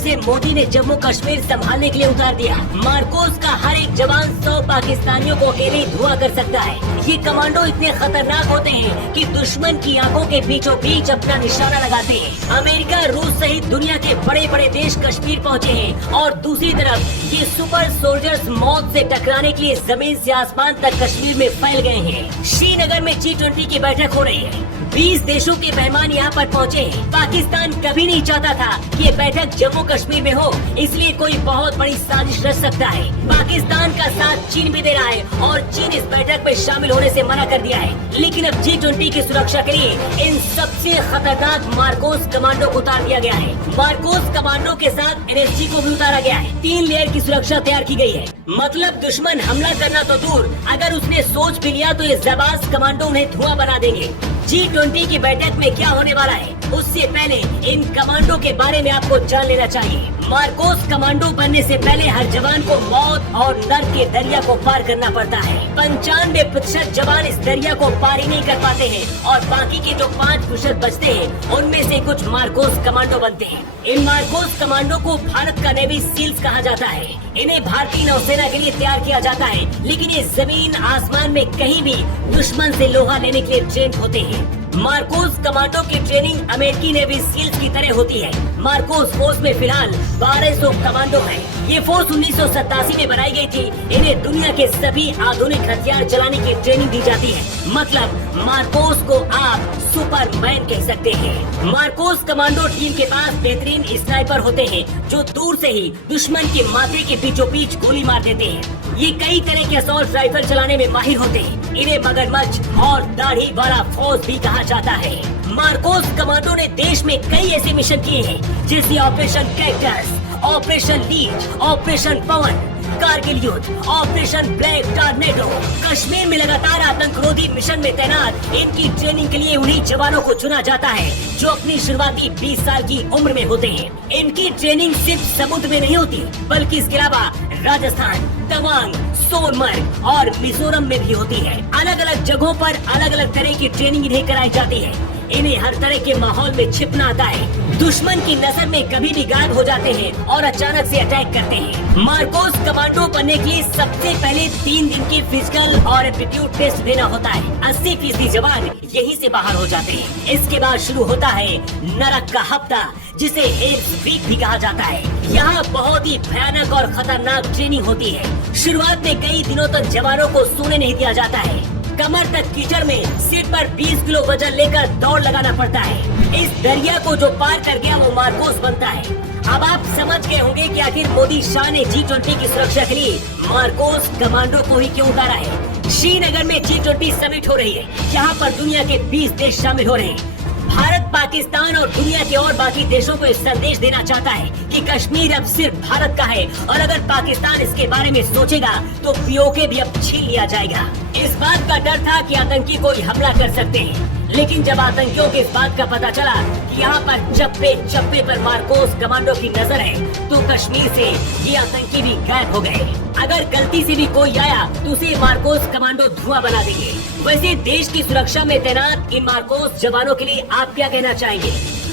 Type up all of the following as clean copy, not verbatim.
जिसे मोदी ने जम्मू कश्मीर संभालने के लिए उतार दिया। मार्कोस का हर एक जवान 100 पाकिस्तानियों को अकेले ही धुआं कर सकता है। ये कमांडो इतने खतरनाक होते हैं कि दुश्मन की आंखों के बीचों बीच अपना निशाना लगाते हैं। अमेरिका, रूस सहित दुनिया के बड़े बड़े देश कश्मीर पहुँचे हैं और दूसरी तरफ ये सुपर सोल्जर्स मौत से टकराने के लिए जमीन से आसमान तक कश्मीर में फैल गए हैं। श्रीनगर में G20 की बैठक हो रही है। 20 देशों के मेहमान यहाँ पर पहुँचे हैं। पाकिस्तान कभी नहीं चाहता था कि ये बैठक जम्मू कश्मीर में हो, इसलिए कोई बहुत बड़ी साजिश रच सकता है। पाकिस्तान का साथ चीन भी दे रहा है और चीन इस बैठक में शामिल होने से मना कर दिया है। लेकिन अब G20 की सुरक्षा के लिए इन सबसे खतरनाक मार्कोस कमांडो को उतार दिया गया है। मार्कोस कमांडो के साथ NSG को भी उतारा गया है। 3 लेयर की सुरक्षा तैयार की गई है। मतलब दुश्मन हमला करना तो दूर, अगर उसने सोच भी लिया तो ये जाबाज कमांडो उन्हें धुआं बना देंगे। G20 की बैठक में क्या होने वाला है, उससे पहले इन कमांडो के बारे में आपको जान लेना चाहिए। मार्कोस कमांडो बनने से पहले हर जवान को मौत और नर्क के दरिया को पार करना पड़ता है। 95% जवान इस दरिया को पार ही नहीं कर पाते हैं और बाकी के जो 5% बचते हैं उनमें से कुछ मार्कोस कमांडो बनते हैं। इन मार्कोस कमांडो को भारत का नेवी सील्स कहा जाता है। इन्हें भारतीय नौसेना के लिए तैयार किया जाता है, लेकिन ये जमीन आसमान में कहीं भी दुश्मन से लोहा लेने के लिए ट्रेन होते हैं। मार्कोस कमांडो की ट्रेनिंग अमेरिकी नेवी सील्स की तरह होती है। मार्कोस फोर्स में फिलहाल 1200 कमांडो है। ये फोर्स 1987 में बनाई गई थी। इन्हें दुनिया के सभी आधुनिक हथियार चलाने की ट्रेनिंग दी जाती है। मतलब मार्कोस को आप सुपरमैन कह सकते हैं। मार्कोस कमांडो टीम के पास बेहतरीन स्नाइपर होते हैं जो दूर से ही दुश्मन के माथे के बीचों बीच गोली मार देते हैं। ये कई तरह के असॉल्ट राइफल चलाने में माहिर होते हैं। इन्हें मगरमच्छ और दाढ़ी वाला फौज भी कहा जाता है। मार्कोस कमांडो ने देश में कई ऐसे मिशन किए हैं जैसे operation cactus, operation leech, operation Pawan, Kargil युद्ध, ऑपरेशन ब्लैक टॉर्नेडो। कश्मीर में लगातार आतंकरोधी मिशन में तैनात इनकी ट्रेनिंग के लिए उन्हीं जवानों को चुना जाता है जो अपनी शुरुआती 20 साल की उम्र में होते हैं। इनकी ट्रेनिंग सिर्फ समुद्र में नहीं होती, बल्कि इसके अलावा राजस्थान, तवांग, सोनमर्ग और मिजोरम में भी होती है। अलग अलग जगहों पर अलग अलग तरह की ट्रेनिंग इन्हें कराई जाती है। इन्हें हर तरह के माहौल में छिपना आता है। दुश्मन की नजर में कभी भी गायब हो जाते हैं और अचानक से अटैक करते हैं। मार्कोस कमांडो बनने के लिए सबसे पहले 3 दिन की फिजिकल और एप्टीट्यूड टेस्ट देना होता है। 80% जवान यहीं से बाहर हो जाते हैं। इसके बाद शुरू होता है नरक का हफ्ता, जिसे हेल्स वीक भी कहा जाता है। यहाँ बहुत ही भयानक और खतरनाक ट्रेनिंग होती है। शुरुआत में कई दिनों तक जवानों को सोने नहीं दिया जाता है। कमर तक कीचड़ में सिर पर 20 किलो वजन लेकर दौड़ लगाना पड़ता है। इस दरिया को जो पार कर गया वो मार्कोस बनता है। अब आप समझ गए होंगे कि आखिर मोदी शाह ने G20 की सुरक्षा के लिए मार्कोस कमांडो को ही क्यों उतारा है। श्रीनगर में G20 समिट हो रही है। यहाँ पर दुनिया के 20 देश शामिल हो रहे हैं। भारत, पाकिस्तान और दुनिया के और बाकी देशों को संदेश देना चाहता है कि कश्मीर अब सिर्फ भारत का है और अगर पाकिस्तान इसके बारे में सोचेगा तो POK भी अब छीन लिया जाएगा। इस बात का डर था कि आतंकी कोई हमला कर सकते हैं, लेकिन जब आतंकियों को इस बात का पता चला कि यहाँ पर चप्पे चप्पे पर मार्कोस कमांडो की नजर है, तो कश्मीर से ये आतंकी भी गायब हो गए। अगर गलती से भी कोई आया तो उसे मार्कोस कमांडो धुआं बना देंगे। वैसे देश की सुरक्षा में तैनात इन मार्कोस जवानों के लिए आप क्या कहना चाहेंगे?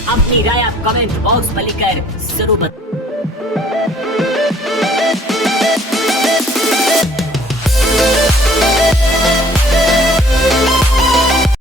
अपनी राय आप कमेंट बॉक्स में लिखकर जरूर बताएं।